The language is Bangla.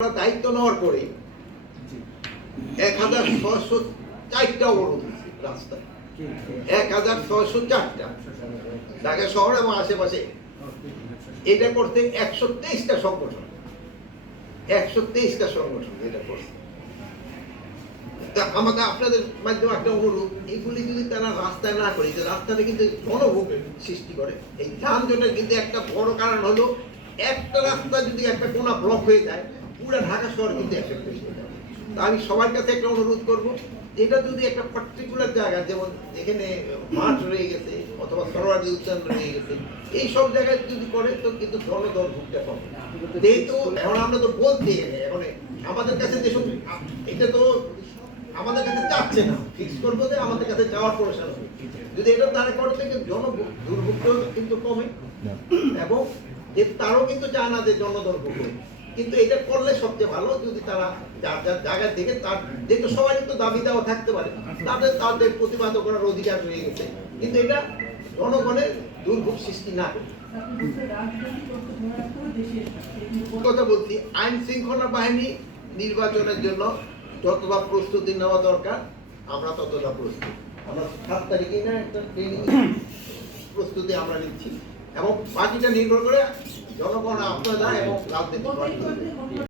দায়িত্ব নেওয়ার পরে 1604টা অবরোধ হয়েছে রাস্তায়, 1604টা ঢাকা শহর এবং আশেপাশে। এটা করতে 123টা সংগঠন, 123টা সংগঠন এটা করছে। আমাদের আপনাদের মাধ্যমে একটা অনুরোধ, এইগুলি যদি তারা রাস্তায় না করে, রাস্তাটা কিন্তু জনভোগের সৃষ্টি করে। এই যানজটের কিন্তু একটা বড় কারণ হলো, একটা রাস্তা যদি একটা কোনা ব্লক হয়ে যায়, পুরো ঢাকা শহর কিন্তু এফেক্ট হয়ে যাবে। তা আমি সবার কাছে একটা অনুরোধ করব, এটা যদি একটা পার্টিকুলার জায়গা, যেমন যেখানে মাঠ রয়ে গেছে অথবা সরোয়ার্দী উদ্যান রয়ে গেছে, এই সব জায়গায় যদি করে তো কিন্তু জনদুর্ভোগটা কমে। যেহেতু এখন আমরা তো বলতে এখন আমাদের কাছে যেসব, এটা তো আমাদের কাছে চাচ্ছে না, ফিক্স করবো যে আমাদের কাছে যাওয়ার প্রয়োজন হবে। যদি এটা তারা করে থেকে দুর্ভোগ কিন্তু কমে, এবং যে তারও কিন্তু চায় না যে জনদুর্ভোগ, কিন্তু এটা করলে সবচেয়ে ভালো। যদি তারা যার যার জায়গা থেকে তার, যেহেতু সবাই তো দাবি দেওয়া থাকতে পারে, তাদের প্রতিবাদ করার অধিকার রয়ে গেছে, কিন্তু এটা জনগণের দুর্ভোগ সৃষ্টি না করে। কথা বলছি, আইন শৃঙ্খলা বাহিনী নির্বাচনের জন্য যতটা প্রস্তুতি নেওয়া দরকার আমরা ততটা প্রস্তুত। আমরা 7 তারিখে না একটা ট্রেনিং প্রস্তুতি আমরা নিচ্ছি, এবং পার্টিটা নির্ভর করে জনগণ আপনারা এবং রাজনীতি।